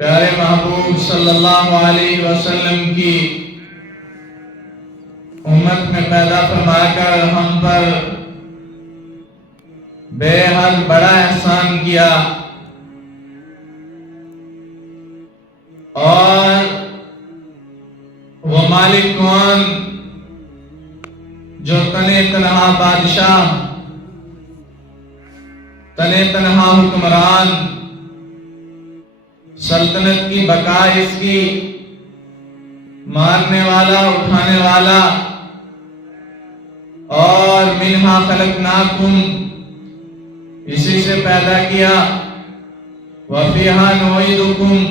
پیارے محبوب صلی اللہ علیہ وسلم کی امت میں پیدا فرما کر ہم پر بے حد بڑا احسان کیا، اور وہ مالک کون جو تنے تنہا بادشاہ، تنے تنہا حکمران، سلطنت کی بقا اس کی، مارنے والا، اٹھانے والا، اور منہا خلقناکم، اسی سے پیدا کیا، وفیہا نعیدکم،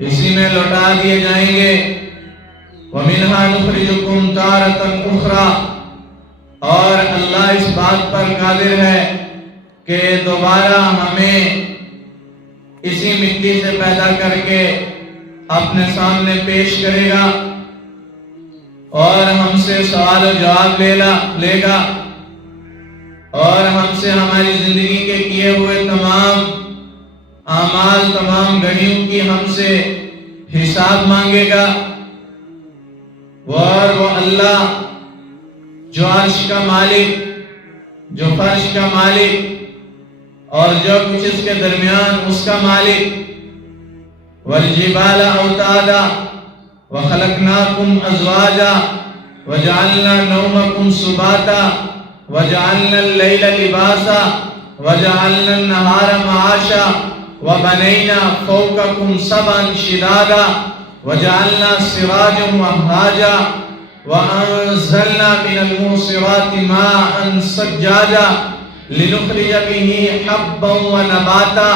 اسی میں لوٹا دیے جائیں گے، ومنہا نخرجکم تارۃ اخری، اور اللہ اس بات پر قادر ہے کہ دوبارہ ہمیں اسی مٹی سے پیدا کر کے اپنے سامنے پیش کرے گا اور ہم سے سوال و جواب لے گا، اور ہم سے ہماری زندگی کے کیے ہوئے تمام اعمال، تمام گھڑیوں کی ہم سے حساب مانگے گا۔ اور وہ اللہ جو عرش کا مالک، جو فرش کا مالک، اور جو کچھ اس کے درمیان اس کا مالک، والجبال اوتادا وخلقناکم ازواجا وجعلنا نومکم سباتا وجعلنا اللیل لباسا وجعلنا النہار معاشا وبنینا فوقکم سبعا شدادا وجعلنا سراجا وہاجا وانزلنا من المعصرات ماء ثجاجا لنخرج به حبا ونباتا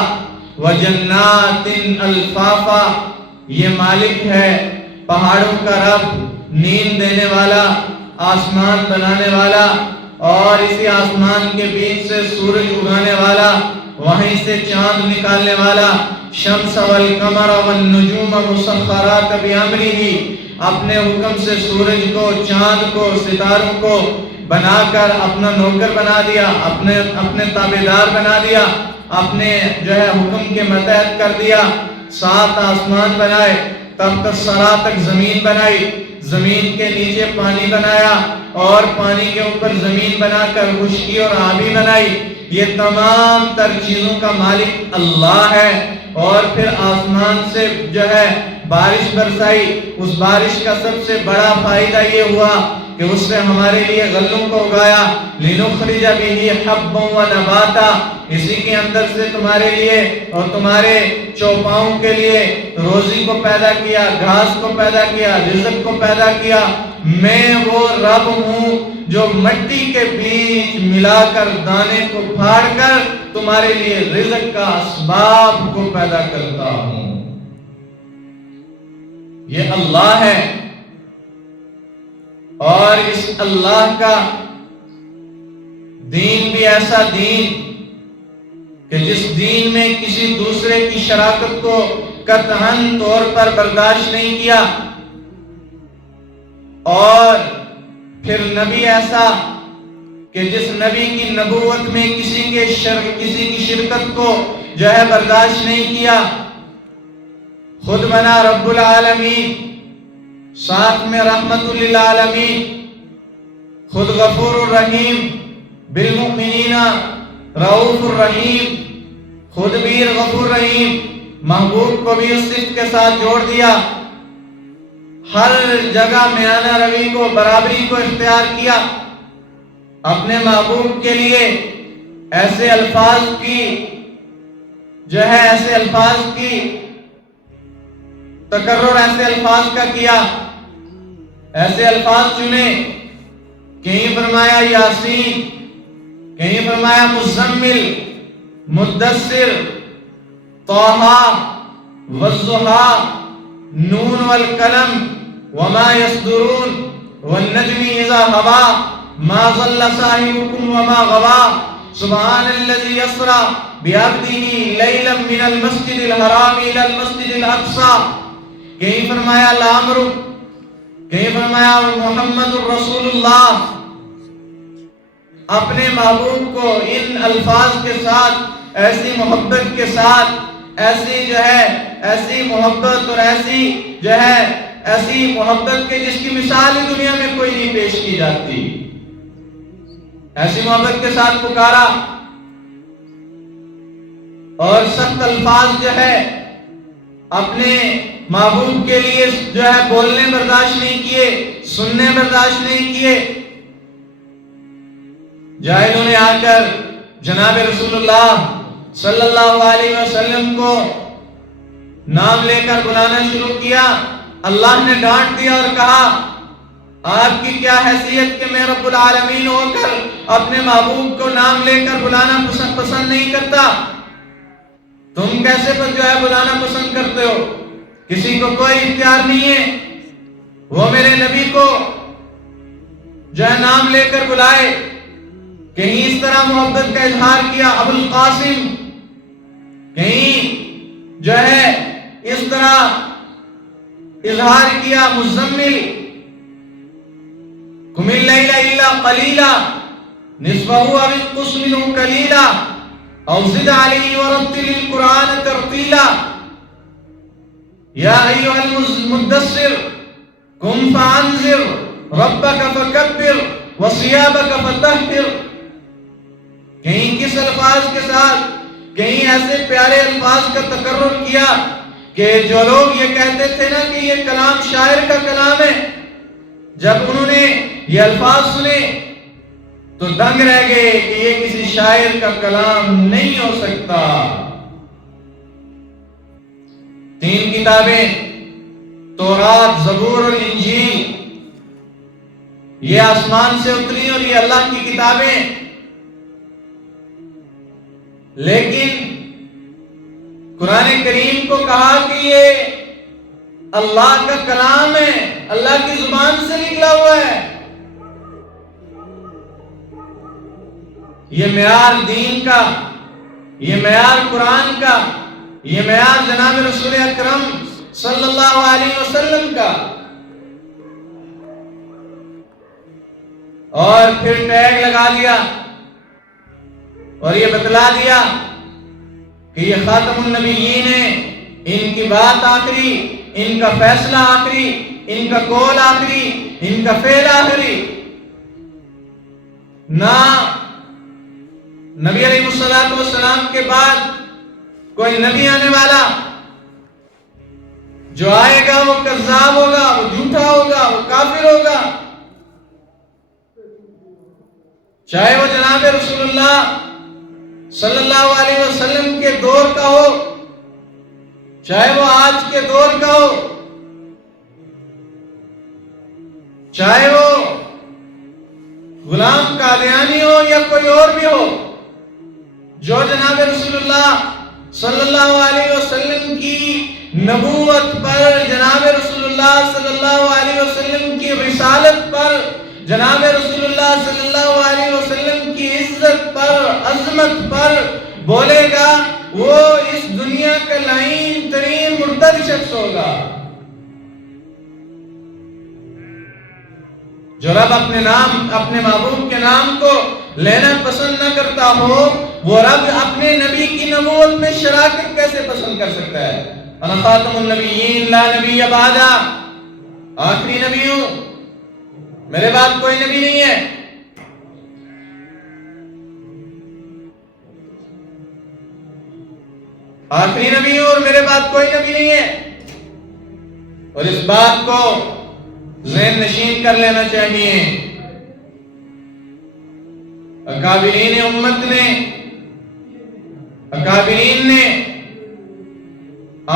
وجنات الفافا۔ یہ مالک ہے پہاڑوں کا رب، نیند دینے والا، آسمان بنانے والا، اور اسی آسمان کے بیچ سے سورج اگانے والا، وہیں سے چاند نکالنے والا، شمس والقمر والنجوم مسخرات بامرہ، اپنے حکم سے سورج کو، چاند کو، ستاروں کو بنا کر اپنا نوکر بنا دیا، اپنے تابعدار بنا دیا، اپنے حکم کے متحد کر دیا۔ 7 آسمان بنائے، تحت الثری تک زمین بنائی، زمین کے نیچے پانی بنایا، اور پانی کے اوپر زمین بنا کر خشکی اور آبی بنائی۔ یہ تمام تر چیزوں کا مالک اللہ ہے۔ اور پھر آسمان سے بارش برسائی، اس بارش کا سب سے بڑا فائدہ یہ ہوا کہ اس نے ہمارے لیے غلوں کو اگایا، لنخرج به حبا ونباتا، اسی کے اندر سے تمہارے لیے اور تمہارے چوپاؤں کے لیے روزی کو پیدا کیا، گھاس کو پیدا کیا، رزق کو پیدا کیا۔ میں وہ رب ہوں جو مٹی کے بیچ ملا کر، دانے کو پھاڑ کر تمہارے لیے رزق کا اسباب کو پیدا کرتا ہوں۔ یہ اللہ ہے، اور اس اللہ کا دین بھی ایسا دین کہ جس دین میں کسی دوسرے کی شراکت کو قطعاً طور پر برداشت نہیں کیا، اور پھر نبی ایسا کہ جس نبی کی نبوت میں کسی کی شرکت کو برداشت نہیں کیا۔ خود بنا رب العالمین، ساتھ میں رحمت للعالمین، خود غفور الرحیم، بالمؤمنین رؤوف الرحیم، خود بھی غفور رحیم، محبوب کو بھی اس صفت کے ساتھ جوڑ دیا۔ ہر جگہ میانہ روی کو، برابری کو اختیار کیا۔ اپنے محبوب کے لیے ایسے الفاظ کی تکرر، ایسے الفاظ کا کیا، ایسے الفاظ چنے، کہیں فرمایا یاسین، کہیں فرمایا مزمل، مدثر، طٰہٰ، والضحیٰ، نون والقلم، وما يسطرون، والنجم اذا هوى، ما ضل صاحبكم وما غوى، سبحان الذي يسرى بعبده ليلا من المسجد الحرام الى المسجد الاقصى، کہیں فرمایا لامرک، کہیں فرمایا محمد الرسول اللہ۔ اپنے محبوب کو ان الفاظ کے ساتھ، ایسی محبت کے ساتھ، ایسی محبت اور ایسی محبت کے جس کی مثال ہی دنیا میں کوئی نہیں پیش کی جاتی، ایسی محبت کے ساتھ پکارا اور سخت الفاظ اپنے محبوب کے لیے بولنے برداشت نہیں کیے، سننے برداشت نہیں کیے۔ جاہلوں نے آ کر جناب رسول اللہ صلی اللہ علیہ وسلم کو نام لے کر بلانا شروع کیا۔ اللہ نے ڈانٹ دیا اور کہا آپ کی کیا حیثیت کہ میں رب العالمین ہو کر اپنے محبوب کو نام لے کر بلانا پسند نہیں کرتا؟ تم کیسے بلانا پسند کرتے ہو؟ کسی کو کوئی اختیار نہیں ہے وہ میرے نبی کو نام لے کر بلائے۔ کہیں اس طرح محبت کا اظہار کیا ابو القاسم، کہیں اس طرح اظہار کیا مزمل، قم اللیل الا قلیلا نصفہ او انقص منہ قلیلا او زد علیہ ورتل القرآن ترتیلا یا ایھا المدثر قم فانذر ربک فکبر وثیابک فطہر۔ کہیں کس الفاظ کے ساتھ، کہیں ایسے پیارے الفاظ کا تکرر کیا کہ جو لوگ یہ کہتے تھے نا کہ یہ کلام شاعر کا کلام ہے، جب انہوں نے یہ الفاظ سنے تو دنگ رہ گئے کہ یہ کسی شاعر کا کلام نہیں ہو سکتا۔ 3 کتابیں تورات، زبور اور انجیل یہ آسمان سے اتری اور یہ اللہ کی کتابیں، لیکن قرآن کریم کو کہا کہ یہ اللہ کا کلام ہے، اللہ کی زبان سے نکلا ہوا ہے۔ یہ معیار دین کا، یہ معیار قرآن کا، یہ معیار جناب رسول اکرم صلی اللہ علیہ وسلم کا۔ اور پھر ٹیگ لگا دیا اور یہ بتلا دیا کہ یہ خاتم النبیین ہے، ان کی بات آخری، ان کا فیصلہ آخری، ان کا قول آخری، ان کا فعل آخری۔ نہ نبی علیہ السلام کے بعد کوئی نبی آنے والا، جو آئے گا وہ کذاب ہوگا، وہ جھوٹا ہوگا، وہ کافر ہوگا، چاہے وہ جناب رسول اللہ صلی اللہ علیہ وسلم کے دور کا ہو، چاہے وہ آج کے دور کا ہو، چاہے وہ غلام قادیانی ہو یا کوئی اور بھی ہو، جو جناب رسول اللہ صلی اللہ علیہ وسلم کی نبوت پر، جناب رسول اللہ صلی اللہ علیہ وسلم کی رسالت پر، جناب رسول اللہ صلی اللہ علیہ وسلم کی عزت پر، عظمت پر بولے گا، وہ اس دنیا کا لعین ترین مرتد شخص ہوگا۔ جو رب اپنے نام، اپنے محبوب کے نام کو لینا پسند نہ کرتا ہو، وہ رب اپنے نبی کی نبوت میں شراکت کیسے پسند کر سکتا ہے؟ انا خاتم النبیین لا نبی بعدا، آخری نبی ہوں، میرے بعد کوئی نبی نہیں ہے۔ آخری نبی ہوں اور میرے بعد کوئی نبی نہیں ہے، اور اس بات کو ذہن نشین کر لینا چاہیے۔ اکابرین امت نے، اکابرین نے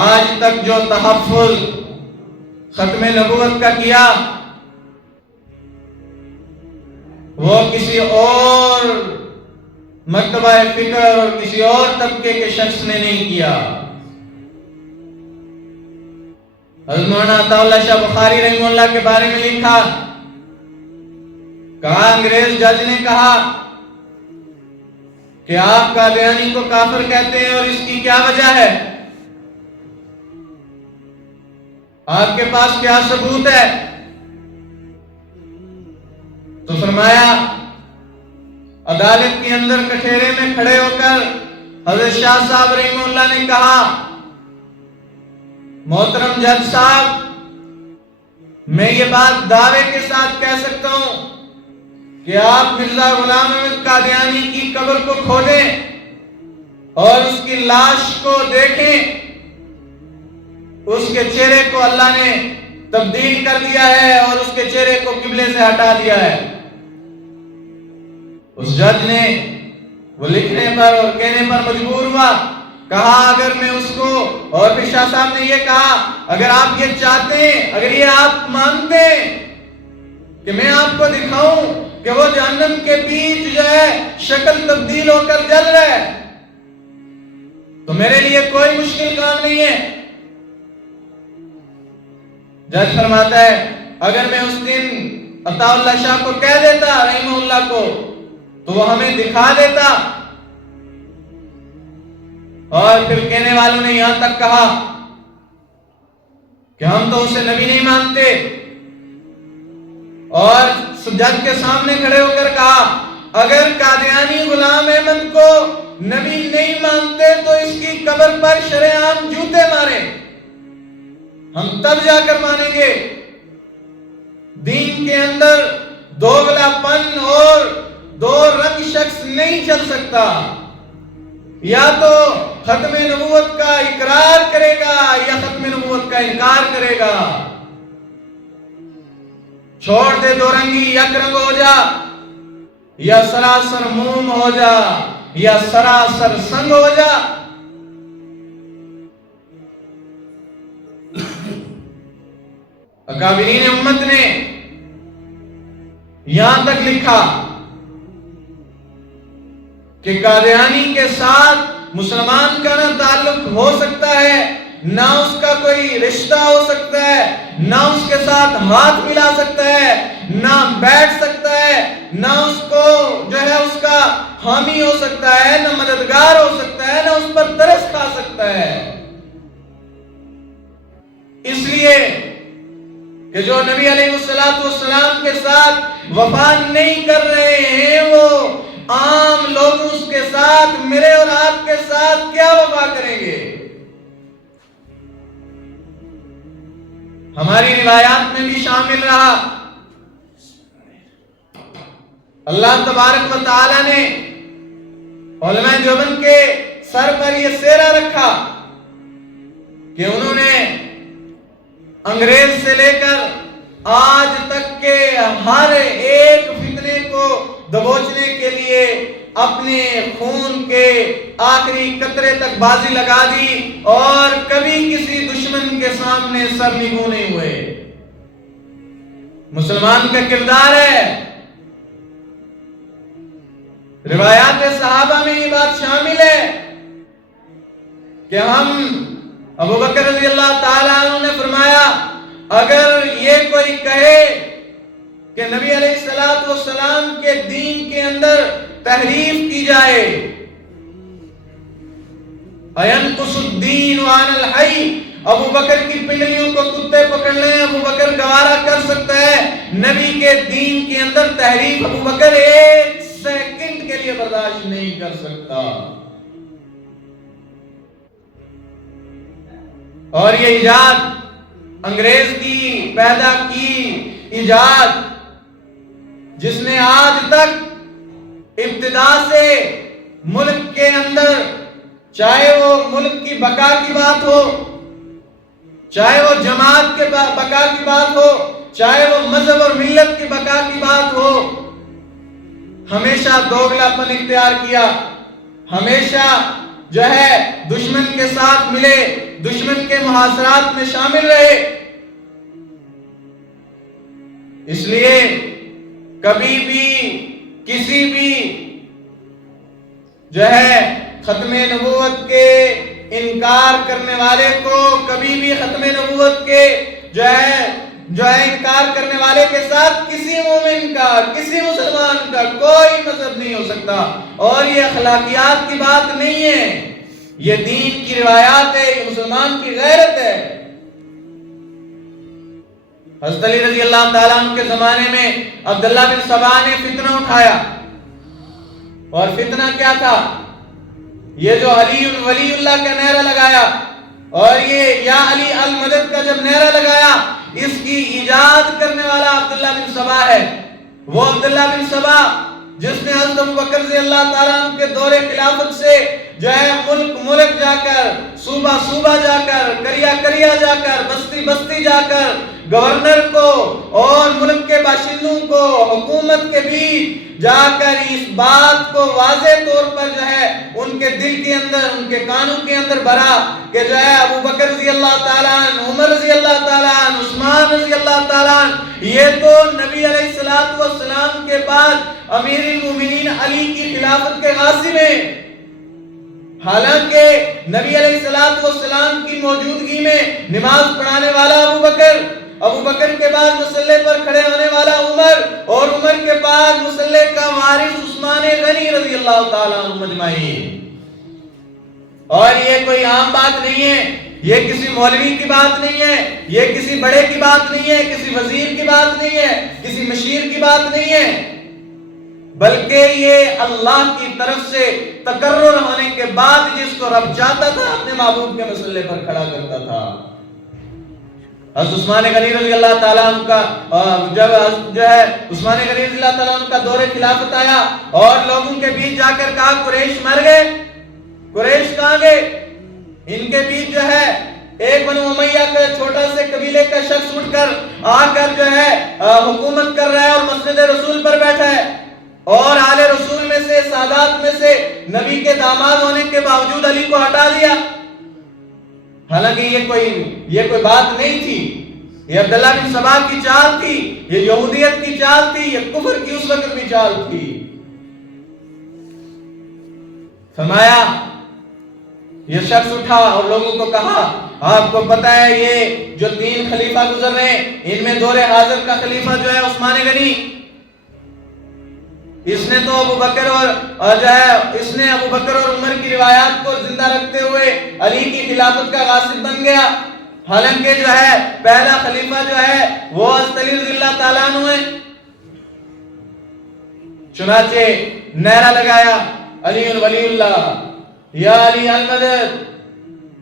آج تک جو تحفظ ختم نبوت کا کیا، وہ کسی اور مرتبہ فکر اور کسی اور طبقے کے شخص نے نہیں کیا۔ حضرت مولانا عطا اللہ شاہ بخاری رحمہ اللہ کے بارے میں لکھا، کہا انگریز جج نے کہا کہ آپ قادیانی کو کافر کہتے ہیں اور اس کی کیا وجہ ہے؟ آپ کے پاس کیا ثبوت ہے؟ تو فرمایا، عدالت کے اندر کٹہرے میں کھڑے ہو کر حضرت شاہ صاحب رحمہ اللہ نے کہا محترم جج صاحب، میں یہ بات دعوے کے ساتھ کہہ سکتا ہوں کہ آپ مرزا غلام احمد قادیانی کی قبر کو کھودیں اور اس کی لاش کو دیکھیں، اس کے چہرے کو اللہ نے تبدیل کر دیا ہے اور اس کے چہرے کو قبلے سے ہٹا دیا ہے۔ اس جج نے وہ لکھنے پر اور کہنے پر مجبور ہوا، کہا اگر میں اس کو، اور پھر شاہ صاحب نے یہ کہا اگر آپ یہ چاہتے ہیں، اگر یہ آپ مانتے ہیں کہ میں آپ کو دکھاؤں کہ وہ جہنم کے بیچ جو ہے شکل تبدیل ہو کر جل رہا ہے، تو میرے لیے کوئی مشکل کام نہیں ہے۔ جج فرماتا ہے اگر میں اس دن عطا اللہ شاہ کو کہہ دیتا رحمہ اللہ کو تو وہ ہمیں دکھا دیتا، اور پھر کہنے والوں نے یہاں تک کہا کہ ہم تو اسے نبی نہیں مانتے، اور جج کے سامنے کھڑے ہو کر کہا اگر قادیانی غلام احمد کو نبی نہیں مانتے تو اس کی قبر پر شرعام جوتے ماریں، ہم تب جا کر مانیں گے۔ دین کے اندر دوغلا پن اور دو رنگ شخص نہیں چل سکتا، یا تو ختم نبوت کا اقرار کرے گا یا ختم نبوت کا انکار کرے گا۔ چھوڑ دے دو رنگی، یک رنگ ہو جا، یا سراسر موم ہو جا یا سراسر سنگ ہو جا۔ اکابرین امت نے یہاں تک لکھا کہ قادیانی کے ساتھ مسلمان کا نہ تعلق ہو سکتا ہے، نہ اس کا کوئی رشتہ ہو سکتا ہے، نہ اس کے ساتھ ہاتھ ملا سکتا ہے، نہ بیٹھ سکتا ہے، نہ اس کو جو ہے اس کا حامی ہو سکتا ہے، نہ مددگار ہو سکتا ہے، نہ اس پر ترس کھا سکتا ہے۔ اس لیے کہ جو نبی علیہ السلام کے ساتھ وفا نہیں کر رہے ہیں، وہ عام لوگ اس کے ساتھ، میرے اور آپ کے ساتھ کیا وفا کریں گے؟ ہماری روایات میں بھی شامل رہا، اللہ تبارک و تعالی نے علماء دیوبند کے سر پر یہ سہرا رکھا کہ انہوں نے انگریز سے لے کر آج تک کے ہر ایک فتنے کو دبوچنے کے لیے اپنے خون کے آخری قطرے تک بازی لگا دی اور کبھی کسی دشمن کے سامنے سر نگو نہیں ہوئے۔ مسلمان کا کردار ہے۔ روایات صحابہ میں یہ بات شامل ہے کہ ہم ابو بکر رضی اللہ تعالیٰ عنہ نے فرمایا اگر یہ کوئی کہے کہ نبی علیہ السلام کے دین کے اندر تحریف کی جائے، اَيَنْقُصُ الدِّينُ عَنَ الْحَيِّ، ابو بکر کی پنڈلیوں کو کتے پکڑ لیں، ابو بکر گوارا کر سکتا ہے، نبی کے دین کے اندر تحریف ابو بکر ایک سیکنڈ کے لیے برداشت نہیں کر سکتا۔ اور یہ ایجاد انگریز کی پیدا کی ایجاد جس نے آج تک ابتدا سے ملک کے اندر، چاہے وہ ملک کی بقا کی بات ہو، چاہے وہ جماعت کے بقا کی بات ہو، چاہے وہ مذہب اور ملت کی بقا کی بات ہو، ہمیشہ دوگلا پن اختیار کیا، ہمیشہ جو ہے دشمن کے ساتھ ملے، دشمن کے محاصرات میں شامل رہے۔ اس لیے کبھی بھی کسی بھی جو ہے ختم نبوت کے انکار کرنے والے کو، کبھی بھی ختم نبوت کے جو ہے انکار کرنے والے کے ساتھ کسی مومن کا، کسی مسلمان کا کوئی مذہب نہیں ہو سکتا۔ اور یہ اخلاقیات کی بات نہیں ہے، یہ دین کی روایات ہے، یہ مسلمان کی غیرت ہے۔ حضرت علی رضی اللہ تعالیٰ عنہ کے زمانے میں عبداللہ بن سبا نے فتنہ اٹھایا، اور فتنہ کیا تھا؟ یہ جو علی ولی اللہ کا نعرہ لگایا، اور یہ یا علی المدد کا جب نعرہ لگایا، اس کی ایجاد کرنے والا عبداللہ بن سبا ہے۔ وہ عبداللہ بن سبا جس نے حضرت ابوبکر رضی اللہ تعالیٰ عنہ کے دور خلافت سے جو ہے ملک جا کر، صوبہ جا کر، کریا جا کر، بستی جا کر گورنر کو اور ملک کے باشندوں کو، حکومت کے بیچ جا کر اس بات کو واضح طور پر جو ہے ان کے دل کے اندر، ان کے کانوں کے اندر بھرا کہ جو ہے ابوبکر رضی اللہ تعالیٰ عنہ، عمر رضی اللہ تعالیٰ عنہ، عثمان رضی اللہ تعالیٰ عنہ، یہ تو نبی علیہ السلام کے بعد امیر المومنین علی کی خلافت کے غاصب ہیں۔ حالانکہ نبی علیہ السلام کی موجودگی میں نماز پڑھانے والا ابوبکر کے بعد مصلی پر کھڑے ہونے والا عمر، اور عمر کے بعد مصلی کا وارث عثمان غنی رضی اللہ تعالیٰ عنہ مجمعین۔ اور یہ کوئی عام بات نہیں ہے، یہ کسی مولوی کی بات نہیں ہے، یہ کسی بڑے کی بات نہیں ہے، کسی وزیر کی بات نہیں ہے، کسی مشیر کی بات نہیں ہے، بلکہ یہ اللہ کی طرف سے تقرر ہونے کے بعد جس کو رب چاہتا تھا اپنے محبوب کے مصلی پر کھڑا کرتا تھا۔ حضرت عثمان غنی رضی اللہ تعالیٰ عنہ کا جب جو ہے عثمان غنی رضی اللہ تعالیٰ عنہ کا دور خلافت آیا اور لوگوں کے بیچ جا کر کہا قریش مر گئے، قریش کہاں گئے؟ ان کے بیچ جو ہے ایک بنو امیہ کا چھوٹا سے قبیلے کا شخص اٹھ کر آ کر جو ہے حکومت کر رہا ہے اور مسجد رسول پر بیٹھا ہے، اور آل رسول میں سے، سادات میں سے نبی کے داماد ہونے کے باوجود علی کو ہٹا دیا۔ حالانکہ یہ کوئی بات نہیں تھی، یہ عبداللہ بن سبا کی چال تھی، یہ یہودیت کی چال تھی، یہ کفر کی اس وقت بھی چال تھی۔ فرمایا یہ شخص اٹھا اور لوگوں کو کہا آپ کو پتا ہے یہ جو 3 خلیفہ گزر رہے ہیں ان میں دور حاضر کا خلیفہ جو ہے عثمان غنی، اس نے تو ابوبکر اور عمر کی روایات کو زندہ رکھتے ہوئے علی کی خلافت کا غاصب بن گیا، حالانکہ جو ہے پہلا خلیفہ جو ہے وہ حضرت علی رضی اللہ تعالیٰ عنہ ہے۔ چنانچہ نعرہ لگایا علی ولی اللہ یا علی المدد۔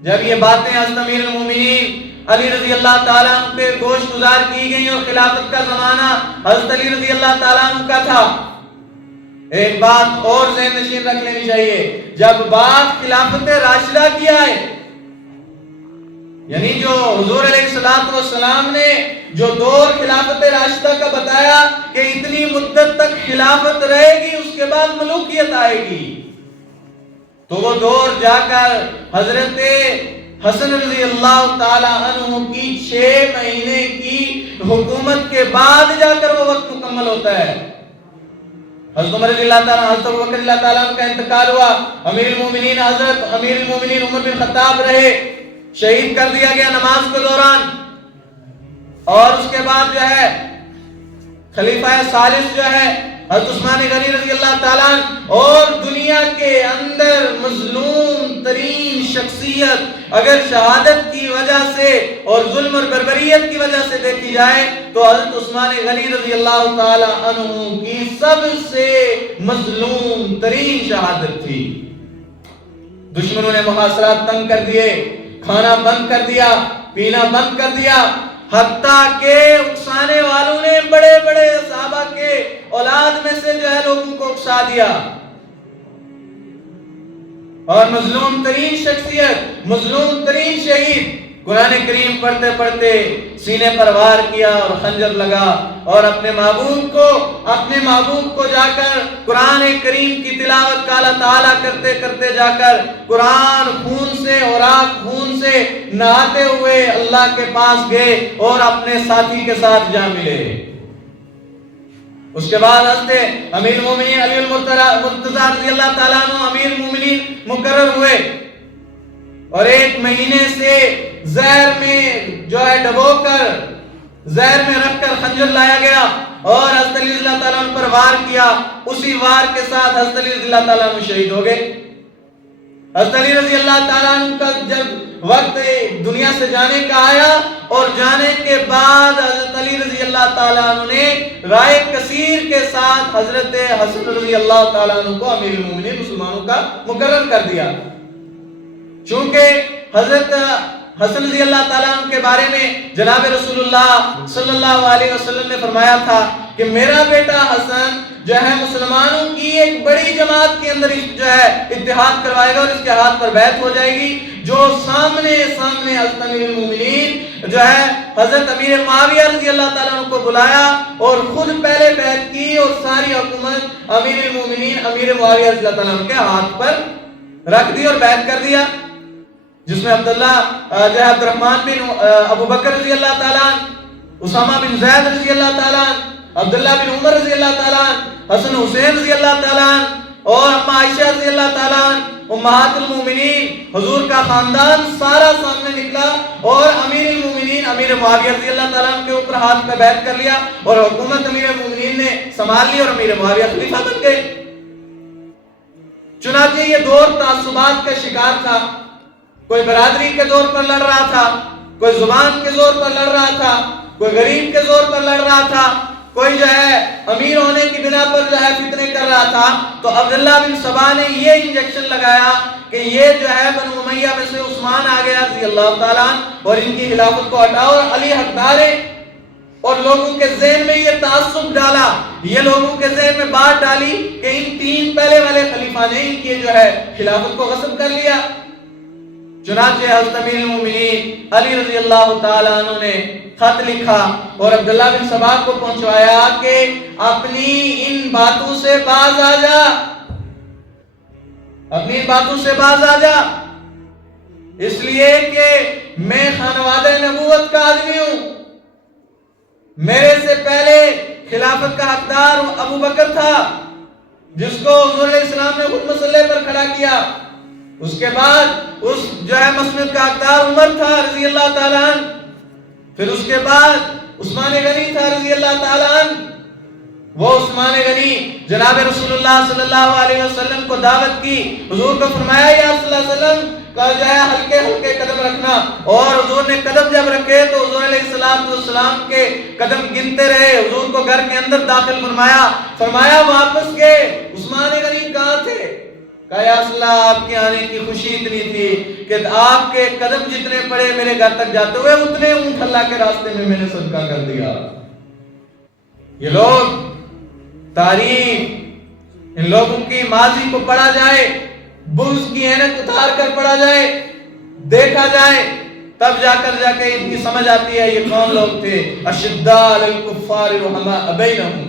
جب یہ باتیں حضرت امیر المومنین علی رضی اللہ تعالیٰ عنہ پہ گوش گزار کی گئی اور خلافت کا زمانہ حضرت علی رضی اللہ تعالیٰ عنہ کا تھا، ایک بات اور ذہن نشین رکھ لینی چاہیے، جب بات خلافت راشدہ کی آئے، یعنی جو حضور علیہ السلام نے جو دور خلافت راشدہ کا بتایا کہ اتنی مدت تک خلافت رہے گی اس کے بعد ملوکیت آئے گی، تو وہ دور جا کر حضرت حسن رضی اللہ تعالی عنہ کی 6 مہینے کی حکومت کے بعد جا کر وہ وقت مکمل ہوتا ہے۔ حضرت عمر رضی اللہ تعالیٰ، حضرت ابوبکر رضی اللہ تعالیٰ عنہ کا انتقال ہوا، امیر المومنین عمر بن خطاب رہے، شہید کر دیا گیا نماز کے دوران، اور اس کے بعد جو ہے خلیفہ ثالث جو ہے حضرت عثمان غنی رضی اللہ تعالیٰ عنہ، اور دنیا کے اندر مظلوم ترین شخصیت اگر شہادت کی وجہ سے اور ظلم اور بربریت کی وجہ سے دیکھی جائے تو حضرت عثمان غنی رضی اللہ تعالیٰ عنہ کی سب سے مظلوم ترین شہادت تھی۔ دشمنوں نے محاصرات تنگ کر دیے، کھانا بند کر دیا، پینا بند کر دیا، حتیٰ کہ اکسانے والوں نے بڑے بڑے صحابہ کے اولاد میں سے جو ہے لوگوں کو اکسا دیا، اور مظلوم ترین شخصیت، مظلوم ترین شہید قرآن کریم پڑھتے پڑھتے سینے پر وار کیا اور خنجر لگا، اور اپنے محبوب کو جا کر قرآن کریم کی تلاوت کا اللہ تعالیٰ کرتے کرتے جا کر قرآن خون سے اور آنکھ خون سے نہاتے ہوئے اللہ کے پاس گئے اور اپنے ساتھی کے ساتھ جا ملے۔ اس کے بعد حضرت امیر المومنین علی المرتضی رضی اللہ تعالیٰ عنہ امیر المومنین مقرر ہوئے، اور 1 مہینے سے زہر میں جو ہے ڈبو کر، زہر میں رکھ کر خنجر لایا گیا اور حضرت علی رضی اللہ تعالیٰ عنہ پر وار کیا، اسی وار کے ساتھ حضرت علی رضی اللہ تعالیٰ عنہ شہید ہو گئے۔ حضرت علی رضی اللہ تعالیٰ عنہ کا جب وقت دنیا سے جانے کا آیا اور جانے کے بعد حضرت علی رضی اللہ تعالیٰ عنہ نے رائے کثیر کے ساتھ حضرت حسن رضی اللہ تعالیٰ عنہ کو امیر المومنین مسلمانوں کا مقرر کر دیا، چونکہ حضرت حسن رضی اللہ تعالیٰ عنہ کے بارے میں جناب رسول اللہ صلی اللہ علیہ وسلم نے فرمایا تھا کہ میرا بیٹا حسن جو ہے مسلمانوں کی ایک بڑی جماعت کے اندر جو ہے اتحاد کروائے گا اور اس کے ہاتھ پر بیعت ہو جائے گی. جو سامنے حضرت امیر المومنین جو ہے حضرت امیر معاویہ رضی اللہ تعالیٰ عنہ کو بلایا اور خود پہلے بیعت کی اور ساری حکومت امیر المومنین امیر معاویہ رضی اللہ تعالیٰ عنہ کے ہاتھ پر رکھ دی اور بیعت کر دیا, جس میں عبداللہ جو ہے عبد الرحمن بن ابو بکر رضی اللہ تعالیٰ عنہ, اسامہ بن زید رضی اللہ تعالیٰ عنہ, عبداللہ بن عمر رضی اللہ تعالیٰ عنہ, حسن حسین رضی اللہ تعالیٰ عنہ اور اما عائشہ رضی اللہ تعالیٰ عنہ, امہات المومنین, حضور کا خاندان سارا سامنے نکلا اور امیر المومنین امیر معاویہ رضی اللہ تعالیٰ عنہ کے اوپر ہاتھ میں بیعت کر لیا اور حکومت امیر المومنین نے سنبھال لی اور امیر معاویہ خلیفہ بن گئے. چنانچہ یہ دور تعصبات کا شکار تھا. کوئی برادری کے زور پر لڑ رہا تھا, کوئی زبان کے زور پر لڑ رہا تھا, کوئی غریب کے زور پر لڑ رہا تھا, کوئی جو ہے امیر ہونے کی بنا پر جو ہے فتنے کر رہا تھا. تو عبداللہ بن سبا نے یہ انجیکشن لگایا کہ یہ جو ہے بنو امیہ میں سے عثمان آ گیا رضی اللہ تعالیٰ اور ان کی خلافت کو ہٹاؤ اور علی حقدار ہے. اور لوگوں کے ذہن میں یہ تعصب ڈالا, یہ لوگوں کے ذہن میں بات ڈالی کہ ان تین پہلے والے خلیفہ نے ان کی جو ہے خلافت کو غصب کر لیا. چنانچہ حضرت امیر المومنین علی رضی اللہ تعالیٰ عنہ نے خط لکھا اور عبداللہ بن سبا کو پہنچوایا کہ اپنی ان باتوں سے باز آ جا, اپنی باتوں سے باز آ جا, اس لیے کہ میں خانوادہ نبوت کا آدمی ہوں. میرے سے پہلے خلافت کا حقدار ابو بکر تھا جس کو حضور علیہ السلام نے خود مسلح پر کھڑا کیا. اس کے بعد اس جو ہے مسند کا حقدار عمر تھا رضی اللہ تعالیٰ عنہ. پھر اس کے بعد عثمان غنی تھا رضی اللہ تعالیٰ عنہ. وہ عثمان غنی جناب رسول اللہ صلی اللہ علیہ وسلم کو دعوت کی, حضور کو فرمایا یا صلی اللہ علیہ وسلم کا جو ہے ہلکے ہلکے قدم رکھنا, اور حضور نے قدم جب رکھے تو حضور علیہ السلام کے قدم گنتے رہے. حضور کو گھر کے اندر داخل فرمایا واپس گئے. عثمان غنی کہاں تھے؟ کہا یا رسول اللہ آپ کے آنے کی خوشی اتنی تھی کہ آپ کے قدم جتنے پڑے میرے گھر تک جاتے ہوئے اتنے اونٹ اللہ کے راستے میں نے صدقہ کر دیا. یہ لوگ تاریخ ان لوگوں کی ماضی کو پڑھا جائے, بغض کی اینک اتار کر پڑھا جائے, دیکھا جائے, تب جا کے ان کی سمجھ آتی ہے یہ کون لوگ تھے. اشداء علی الکفار رحماء بینہم,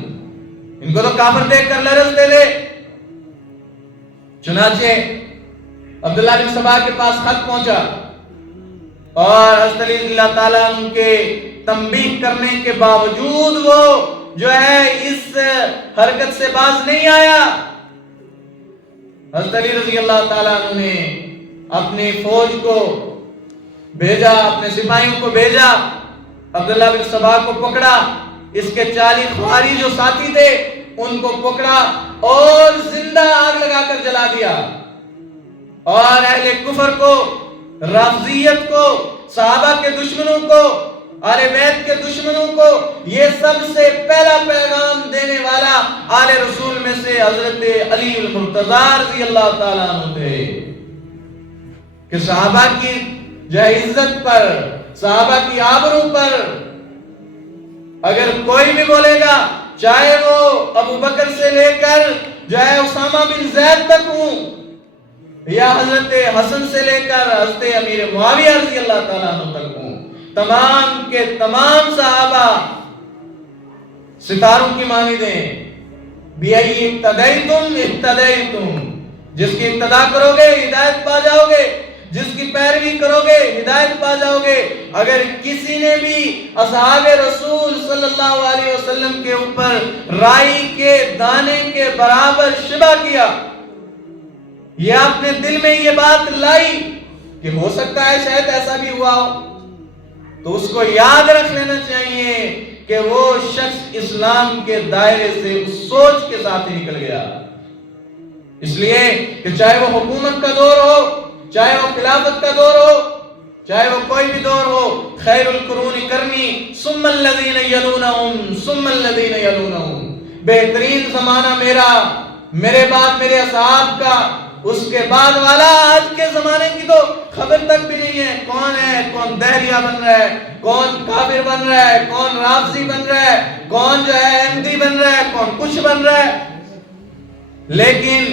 ان کو تو کافر دیکھ کر لرزتے تھے. چنانچہ عبداللہ بن سبا کے پاس خط پہنچا اور حضرت علی رضی اللہ تعالیٰ عنہ کے تنبیہ کرنے کے باوجود وہ جو ہے اس حرکت سے باز نہیں آیا. حضرت علی رضی اللہ تعالیٰ عنہ نے اپنی فوج کو بھیجا, اپنے سپاہیوں کو بھیجا, عبداللہ بن سبا کو پکڑا, اس کے 40 خواری جو ساتھی تھے ان کو پکڑا اور زندہ آگ لگا کر جلا دیا. اور اہل کفر کو, رافضیت کو, صحابہ کے دشمنوں کو, آل بیت کے دشمنوں کو یہ سب سے پہلا پیغام دینے والا آل رسول میں سے حضرت علی المرتضی رضی اللہ تعالیٰ عنہ تھے کہ صحابہ کی جو عزت پر, صحابہ کی آبرو پر اگر کوئی بھی بولے گا, چاہے وہ ابو بکر سے لے کر جو ہے اسامہ بن زید تک ہوں یا حضرت حسن سے لے کر حضرت امیر معاویہ رضی اللہ تعالیٰ عنہ تک ہوں, تمام کے تمام صحابہ ستاروں کی مانند ہیں. بِأَيِّ اِقْتَدَيْتُمْ, جس کی اقتداء کرو گے ہدایت پا جاؤ گے, جس کی پیروی کرو گے ہدایت پا جاؤ گے. اگر کسی نے بھی اصحاب رسول صلی اللہ علیہ وسلم کے اوپر رائی کے دانے کے برابر شبہ کیا, یہ اپنے دل میں یہ بات لائی کہ ہو سکتا ہے شاید ایسا بھی ہوا ہو, تو اس کو یاد رکھ لینا چاہیے کہ وہ شخص اسلام کے دائرے سے اس سوچ کے ساتھ ہی نکل گیا. اس لیے کہ چاہے وہ حکومت کا دور ہو, چاہے وہ خلافت کا دور ہو, چاہے وہ کوئی بھی دور ہو, خیر القرون قرنی ثم الذین یلونہم ثم الذین یلونہم, بہترین زمانہ میرا, میرے بعد میرے اصحاب کا, اس کے بعد والا آج کے زمانے کی تو خبر تک بھی نہیں ہے، کون دہریہ بن رہا ہے، کون کافر بن رہا ہے، کون رافضی بن رہا ہے، کون جو ہے احمدی بن رہا ہے، کون کچھ بن رہا ہے۔ لیکن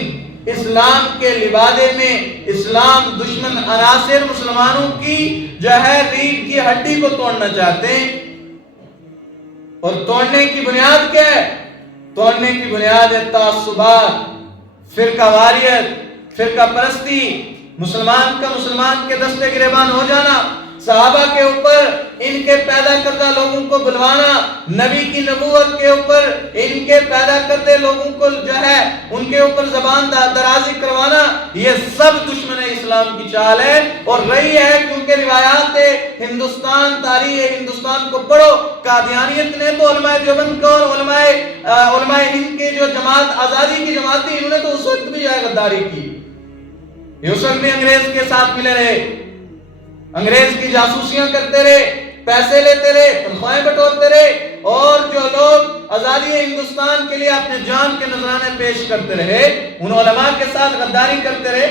اسلام کے لبادے میں اسلام دشمن عناصر مسلمانوں کی جو ہے ریڑھ کی ہڈی کو توڑنا چاہتے ہیں، اور توڑنے کی بنیاد کیا ہے؟ توڑنے کی بنیاد ہے تعصبات، فرقہ واریت، فرقہ پرستی، مسلمان کا مسلمان کے دستے گریبان ہو جانا، صحابہ کے اوپر ان کے پیدا کردہ لوگوں کو بلوانا، نبی کی نبوت کے اوپر ان کے پیدا کردے لوگوں کو جو ہے ان کے اوپر زبان درازی کروانا، یہ سب دشمن اسلام کی چال ہے اور رہی ہے، کیونکہ روایات ہندوستان، تاریخ ہندوستان کو پڑھو، قادیانیت نے تو علماء دیوبند کو اور علماء ہند کے جو جماعت آزادی کی جماعت تھی، انہوں نے تو اس وقت بھی غداری کی، یہ اس وقت بھی انگریز کے ساتھ ملے رہے، انگریز کی جاسوسیاں کرتے رہے، پیسے لیتے رہے، تنخواہیں بٹورتے رہے، اور جو لوگ آزادی ہندوستان کے لیے اپنے جان کے نذرانے پیش کرتے رہے، ان علماء کے ساتھ غداری کرتے رہے،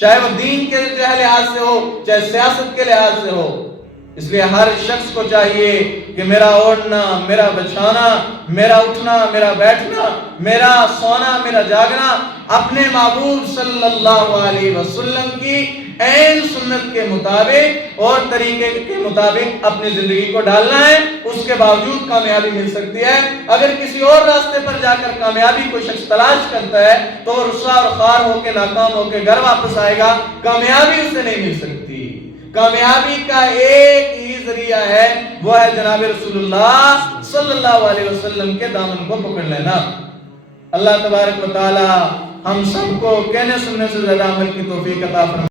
چاہے وہ دین کے لحاظ سے ہو، چاہے سیاست کے لحاظ سے ہو۔ اس لیے ہر شخص کو چاہیے کہ میرا اوڑھنا، میرا بچھانا، میرا اٹھنا، میرا بیٹھنا، میرا سونا، میرا جاگنا اپنے محبوب صلی اللہ علیہ وسلم کی عین سنت کے مطابق اور طریقے کے مطابق اپنی زندگی کو ڈالنا ہے، اس کے باوجود کامیابی مل سکتی ہے۔ اگر کسی اور راستے پر جا کر کامیابی کوئی شخص تلاش کرتا ہے تو وہ رسوا اور خوار ہو کے، ناکام ہو کے گھر واپس آئے گا، کامیابی اسے نہیں مل سکتی۔ کامیابی کا ایک ہی ذریعہ ہے، وہ ہے جناب رسول اللہ صلی اللہ علیہ وسلم کے دامن کو پکڑ لینا۔ اللہ تبارک و تعالی ہم سب کو کہنے سننے سے زیادہ عمل کی توفیق عطا فرمائے۔